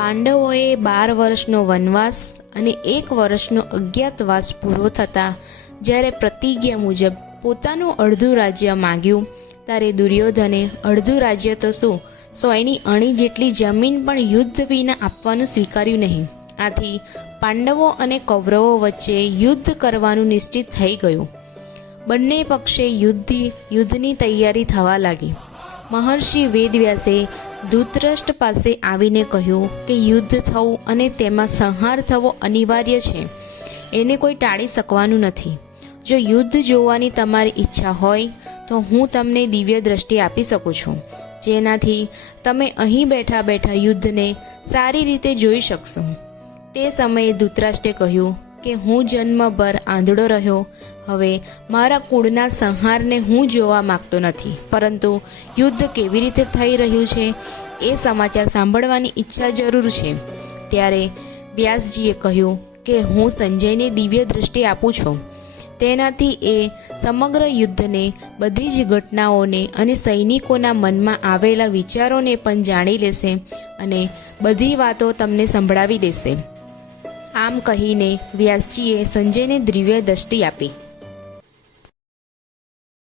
પાંડવોએ 12 વર્ષનો વનવાસ અને 1 વર્ષનો અજ્ઞાતવાસ પૂરો થતાં જ્યારે પ્રતિજ્ઞા મુજબ પોતાનું અડધું રાજ્ય માગ્યું ત્યારે દુર્યોધને અડધું રાજ્ય તો શું 100ની અણી જેટલી જમીન પણ યુદ્ધ વિના આપવાનું સ્વીકાર્યું નહીં. આથી પાંડવો અને કૌરવો વચ્ચે યુદ્ધ કરવાનું નિશ્ચિત થઈ ગયું. બંને પક્ષે યુદ્ધની તૈયારી થવા લાગી. મહર્ષિ વેદવ્યાસે ધૃતરાષ્ટ્ર પાસે આવીને કહ્યું કે યુદ્ધ થવું અને તેમાં સંહાર થવો અનિવાર્ય છે. એને કોઈ ટાળી શકવાનું નથી. જો યુદ્ધ જોવાની તમારી ઈચ્છા હોય તો હું તમને દિવ્ય દ્રષ્ટિ આપી શકું છું, જેનાથી તમે અહીં બેઠા બેઠા યુદ્ધને સારી રીતે જોઈ શકશો. તે સમયે ધૃતરાષ્ટ્રે કહ્યું કે હું જન્મભર આંધળો રહ્યો. હવે મારા કુળના સંહારને હું જોવા માગતો નથી, પરંતુ યુદ્ધ કેવી રીતે થઈ રહ્યું છે એ સમાચાર સાંભળવાની ઈચ્છા જરૂર છે. ત્યારે વ્યાસજીએ કહ્યું કે હું સંજયને દિવ્ય દૃષ્ટિ આપું છું. તેનાથી એ સમગ્ર યુદ્ધને, બધી જ ઘટનાઓને અને સૈનિકોના મનમાં આવેલા વિચારોને પણ જાણી લેશે અને બધી વાતો તમને સંભળાવી દેશે. આમ કહીને વ્યાસજીએ સંજયને દિવ્ય દૃષ્ટિ આપી.